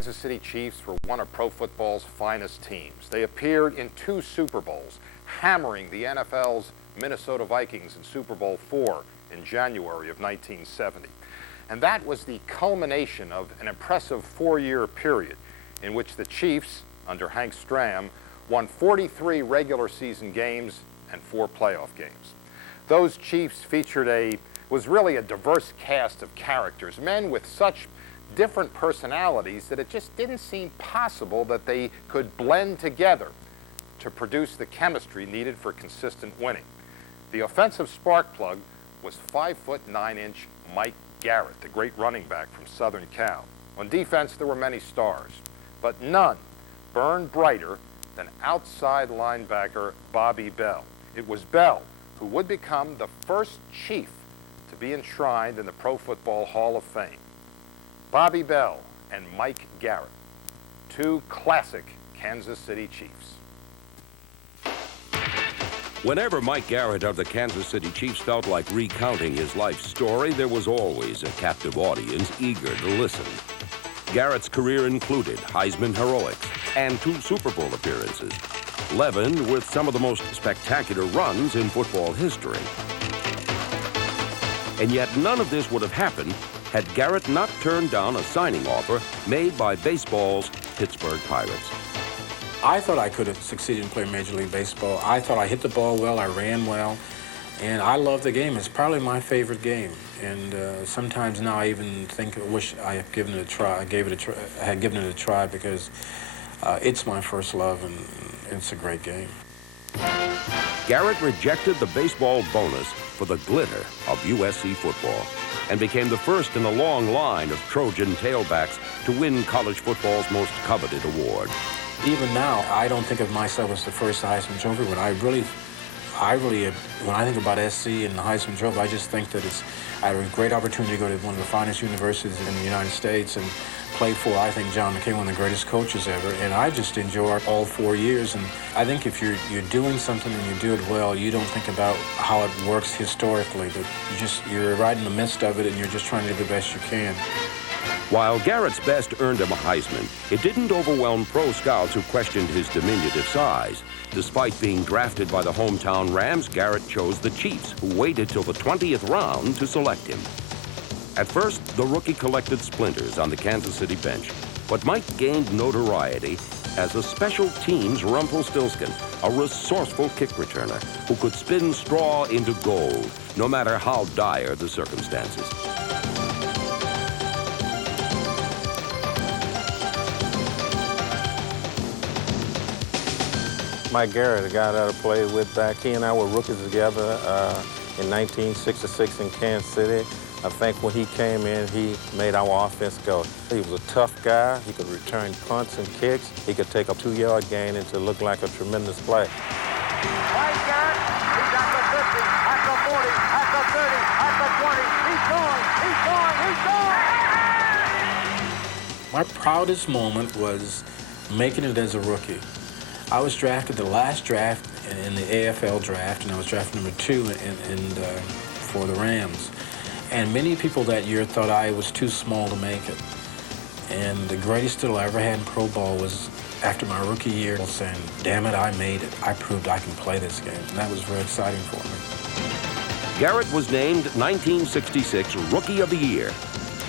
Kansas City Chiefs were one of pro football's finest teams. They appeared in 2 Super Bowls, hammering the NFL's Minnesota Vikings in Super Bowl IV in January of 1970. And that was the culmination of an impressive 4-year period in which the Chiefs, under Hank Stram, won 43 regular season games and 4 playoff games. Those Chiefs was really a diverse cast of characters, men with such different personalities that it just didn't seem possible that they could blend together to produce the chemistry needed for consistent winning. The offensive spark plug was 5'9" Mike Garrett, the great running back from Southern Cal. On defense, there were many stars, but none burned brighter than outside linebacker Bobby Bell. It was Bell who would become the first Chief to be enshrined in the Pro Football Hall of Fame. Bobby Bell and Mike Garrett, 2 classic Kansas City Chiefs. Whenever Mike Garrett of the Kansas City Chiefs felt like recounting his life story, there was always a captive audience eager to listen. Garrett's career included Heisman heroics and 2 Super Bowl appearances, leavened with some of the most spectacular runs in football history. And yet none of this would have happened had Garrett not turned down a signing offer made by baseball's Pittsburgh Pirates. I thought I could have succeeded in playing Major League Baseball. I thought I hit the ball well, I ran well, and I love the game. It's probably my favorite game. And sometimes now I even wish I had given it a try. I had given it a try because it's my first love, and it's a great game. Garrett rejected the baseball bonus for the glitter of USC football and became the first in a long line of Trojan tailbacks to win college football's most coveted award. Even now, I don't think of myself as the first Heisman Trophy, but when I think about SC and the Heisman Trophy, I just think that I had a great opportunity to go to one of the finest universities in the United States and play for, I think, John McCain, one of the greatest coaches ever, and I just enjoyed all 4 years. And I think if you're doing something and you do it well, you don't think about how it works historically, but you're right in the midst of it, and you're just trying to do the best you can. While Garrett's best earned him a Heisman, it didn't overwhelm pro scouts who questioned his diminutive size. Despite being drafted by the hometown Rams, Garrett chose the Chiefs, who waited till the 20th round to select him. At first, the rookie collected splinters on the Kansas City bench, but Mike gained notoriety as a special teams Rumpelstiltskin, a resourceful kick returner who could spin straw into gold, no matter how dire the circumstances. Mike Garrett, a guy that I played with back, he and I were rookies together in 1966 in Kansas City. I think when he came in, he made our offense go. He was a tough guy. He could return punts and kicks. He could take a 2-yard gain and to look like a tremendous play. Mike Garrett, he's at the 50, at the 40, at the 30, at the 20. He's going, he's going, he's going! My proudest moment was making it as a rookie. I was drafted the last draft in the AFL draft, and I was drafted number 2 for the Rams. And many people that year thought I was too small to make it. And the greatest thrill I ever had in pro ball was after my rookie year saying, damn it, I made it. I proved I can play this game. And that was very exciting for me. Garrett was named 1966 Rookie of the Year,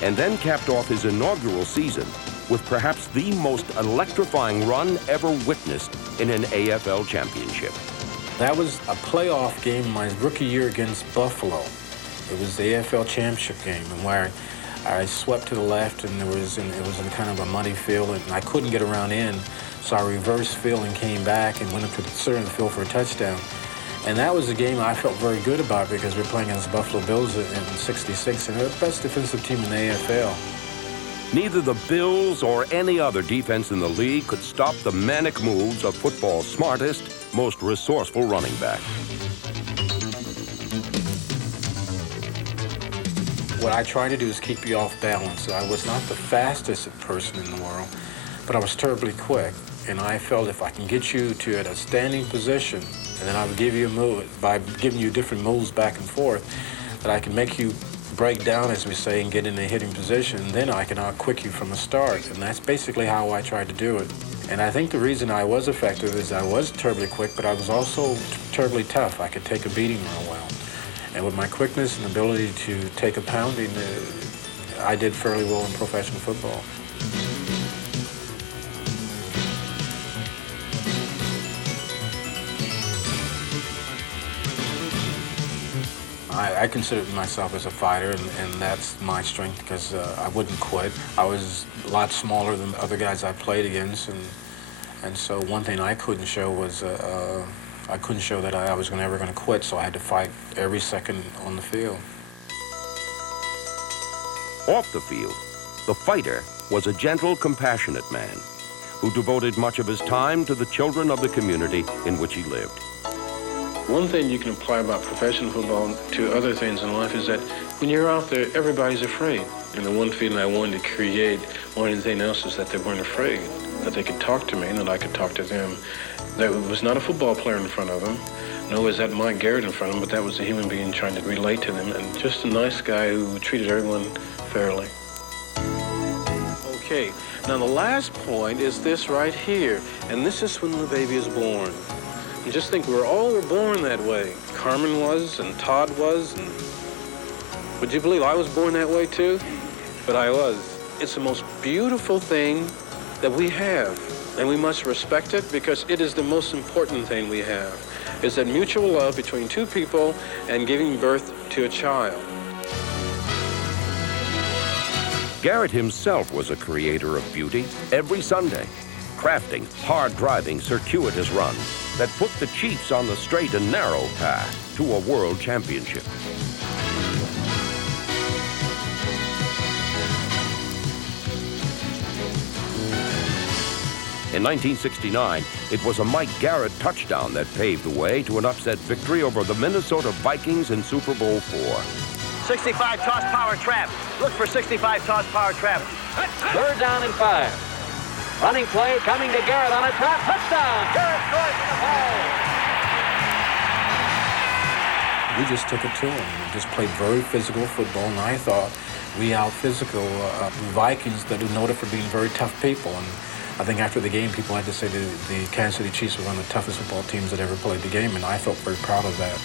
and then capped off his inaugural season with perhaps the most electrifying run ever witnessed in an AFL championship. That was a playoff game my rookie year against Buffalo. It was the AFL championship game, and where I swept to the left, and it was in kind of a muddy field, and I couldn't get around in, so I reversed field and came back and went up to the center of the field for a touchdown. And that was a game I felt very good about because we were playing against the Buffalo Bills in '66, and they're the best defensive team in the AFL. Neither the Bills or any other defense in the league could stop the manic moves of football's smartest, most resourceful running back. What I try to do is keep you off balance. I was not the fastest person in the world, but I was terribly quick. And I felt if I can get you to a standing position, and then I would give you a move by giving you different moves back and forth, that I can make you break down, as we say, and get in a hitting position, then I can out-quick you from the start. And that's basically how I tried to do it. And I think the reason I was effective is I was terribly quick, but I was also terribly tough. I could take a beating real well. And with my quickness and ability to take a pounding, I did fairly well in professional football. I consider myself as a fighter, and that's my strength because I wouldn't quit. I was a lot smaller than the other guys I played against, and so one thing I couldn't show was I couldn't show that I was ever going to quit, so I had to fight every second on the field. Off the field, the fighter was a gentle, compassionate man who devoted much of his time to the children of the community in which he lived. One thing you can apply about professional football to other things in life is that when you're out there, everybody's afraid. And the one feeling I wanted to create more than anything else is that they weren't afraid, that they could talk to me and that I could talk to them. There was not a football player in front of them, nor was that Mike Garrett in front of them, but that was a human being trying to relate to them, and just a nice guy who treated everyone fairly. Okay, now the last point is this right here, and this is when the baby is born. And just think, we're all born that way. Carmen was, and Todd was, and would you believe I was born that way too? But I was. It's the most beautiful thing that we have, and we must respect it because it is the most important thing we have, is that mutual love between two people and giving birth to a child. Garrett himself was a creator of beauty every Sunday, crafting hard-driving, circuitous runs that put the Chiefs on the straight and narrow path to a world championship. In 1969, it was a Mike Garrett touchdown that paved the way to an upset victory over the Minnesota Vikings in Super Bowl IV. 65 toss power trap. Look for 65 toss power trap. Third down and 5. Running play coming to Garrett on a trap. Touchdown! Garrett scores for the ball. We just took it to them. We just played very physical football, and I thought we out-physical Vikings that are noted for being very tough people. And I think after the game, people had to say the Kansas City Chiefs were one of the toughest football teams that ever played the game, and I felt very proud of that.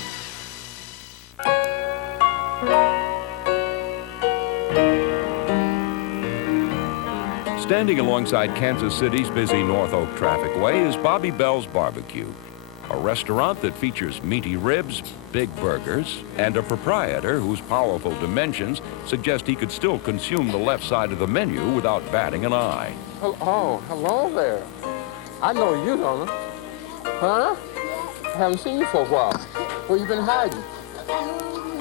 Standing alongside Kansas City's busy North Oak traffic way is Bobby Bell's Barbecue, a restaurant that features meaty ribs, big burgers, and a proprietor whose powerful dimensions suggest he could still consume the left side of the menu without batting an eye. Oh, hello there. I know you, don't I? Huh? Yeah. I haven't seen you for a while. Where you been hiding?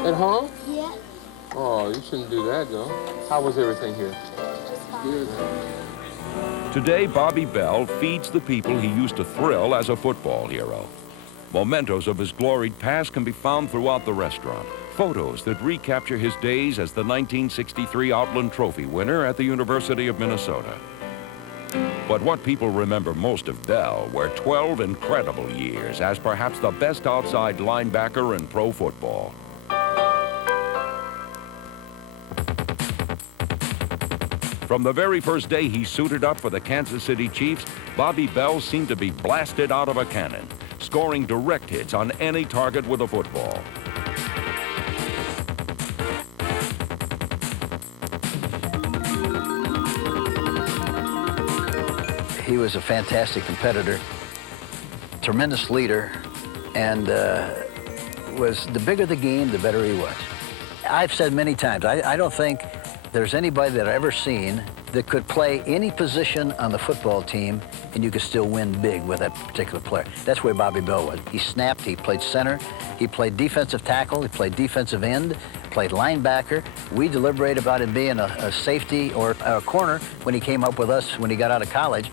At home? Yeah. Oh, you shouldn't do that, though. How was everything here? Good. Today, Bobby Bell feeds the people he used to thrill as a football hero. Mementos of his gloried past can be found throughout the restaurant. Photos that recapture his days as the 1963 Outland Trophy winner at the University of Minnesota. But what people remember most of Bell were 12 incredible years as perhaps the best outside linebacker in pro football. From the very first day he suited up for the Kansas City Chiefs, Bobby Bell seemed to be blasted out of a cannon, scoring direct hits on any target with a football. He was a fantastic competitor, tremendous leader, and was the bigger the game, the better he was. I've said many times, I don't think there's anybody that I've ever seen that could play any position on the football team and you could still win big with that particular player. That's where Bobby Bell was. He snapped, he played center, he played defensive tackle, he played defensive end, played linebacker. We deliberated about him being a safety or a corner when he came up with us when he got out of college.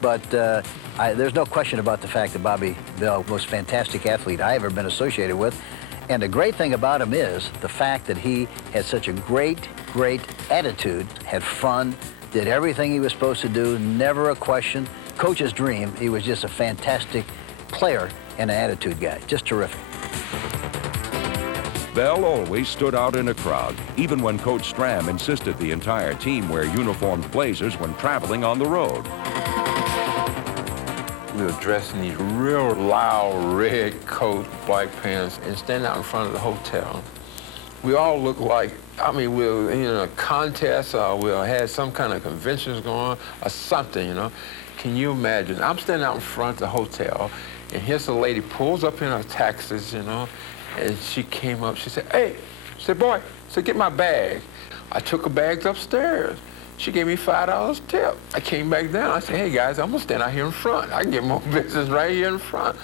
But there's no question about the fact that Bobby Bell was the most fantastic athlete I've ever been associated with. And the great thing about him is the fact that he had such a great attitude, had fun, did everything he was supposed to do, never a question. Coach's dream. He was just a fantastic player and an attitude guy. Just terrific. Bell always stood out in a crowd, even when Coach Stram insisted the entire team wear uniformed blazers when traveling on the road. We were dressed in these real loud red coats, black pants, and standing out in front of the hotel. We all looked like, I mean, we were in a contest or we had some kind of conventions going or something, you know. Can you imagine? I'm standing out in front of the hotel, and here's a lady pulls up in her taxis, you know, and she came up, she said, hey, she said, boy, she said, get my bag. I took her bags upstairs. She gave me $5 tip. I came back down. I said, hey, guys, I'm going to stand out here in front. I can get more business right here in front.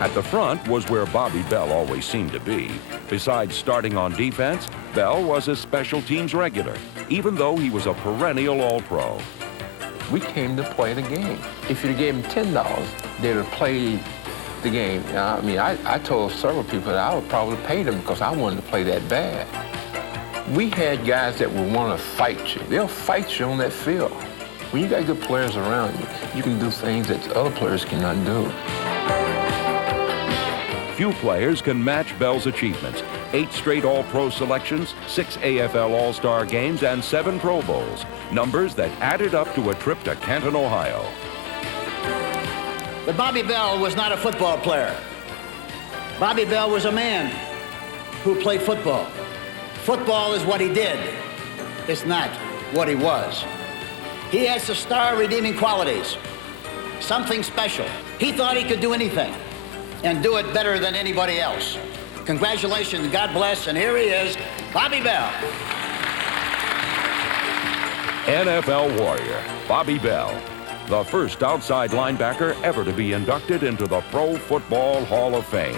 At the front was where Bobby Bell always seemed to be. Besides starting on defense, Bell was a special teams regular, even though he was a perennial All-Pro. We came to play the game. If you'd gave them $10, they'd have played the game. I mean, I told several people that I would probably pay them because I wanted to play that bad. We had guys that would want to fight you. They'll fight you on that field. When you got good players around you, you can do things that other players cannot do. Few players can match Bell's achievements. 8 straight All-Pro selections, 6 AFL All-Star games, and 7 Pro Bowls. Numbers that added up to a trip to Canton, Ohio. But Bobby Bell was not a football player. Bobby Bell was a man who played football. Football is what he did. It's not what he was. He has the star redeeming qualities. Something special. He thought he could do anything and do it better than anybody else. Congratulations, God bless, and here he is, Bobby Bell. NFL Warrior, Bobby Bell, the first outside linebacker ever to be inducted into the Pro Football Hall of Fame.